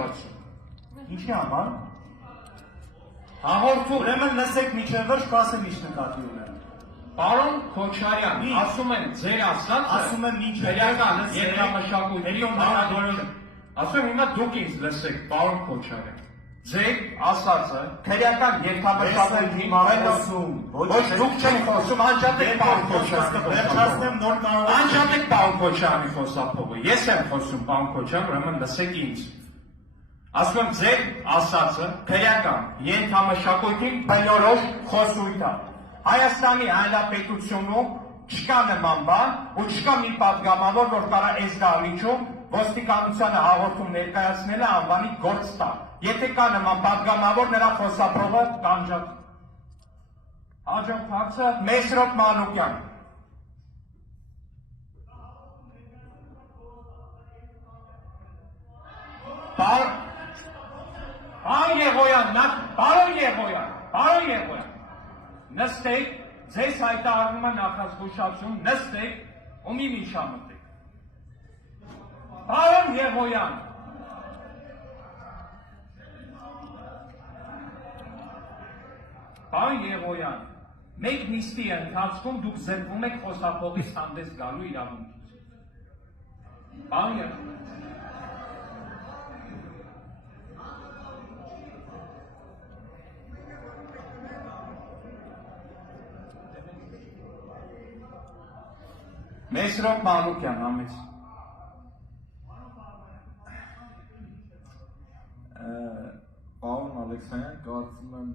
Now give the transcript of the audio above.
առաջացում։ Ինչի համար։ Հաղորդում Ուրեմն լսեք միջև վերջ կասեմ ինչ նկատի ունեմ։ Պարոն Քոչարյան, ասում են ձեր ասածը, Ասում եմ ինչ քրեական երկրամշակույթի որոշ ասում հիմա դուք ինձ լսեք, պարոն Քոչարյան։ Ձեր ասածը քրեական երկրամշակույթի ասում, ոչ դուք չեք խոսում, անջատեք պարոն Քոչարյանի վերջացնեմ նոր կարող անջատեք պարոն Քոչարյանի խոսափողը։ Ես եմ խոսում, պարոն Քոչարյան, ուրեմն լսեք ինձ։ Ասում եմ ձեր ասածը քրեական ենթամշակույթի բնորոշ խոսույթ է։ Հայաստանի Հանրապետությունում չկա նման բան ու չկա մի պատգամավոր, որ կարա այս դահլիճում ոստիկանությանը հաղորդում ներկայացնելը անվանի գործ տա։ Եթե կա նման պատգամավոր, նրա խոսափողը կանջատ։ Հաջորդ հարցը Մեսրոպ Մանուկյան։ Պարոն Եղոյան, նստեք, ձեզ հայտարարվում է նախազգուշացում, նստեք ու մի միջամտեք։ Պարոն Եղոյան, մեկ նիստի ընթացքում դուք զրկվում եք խոսափողից հանդես գալու իրավունքից։ Պարոն Եղոյան, Մեսրոպ Մանուկյան, ամես։ Պարոն Ալեքսանյան, կարծում եմ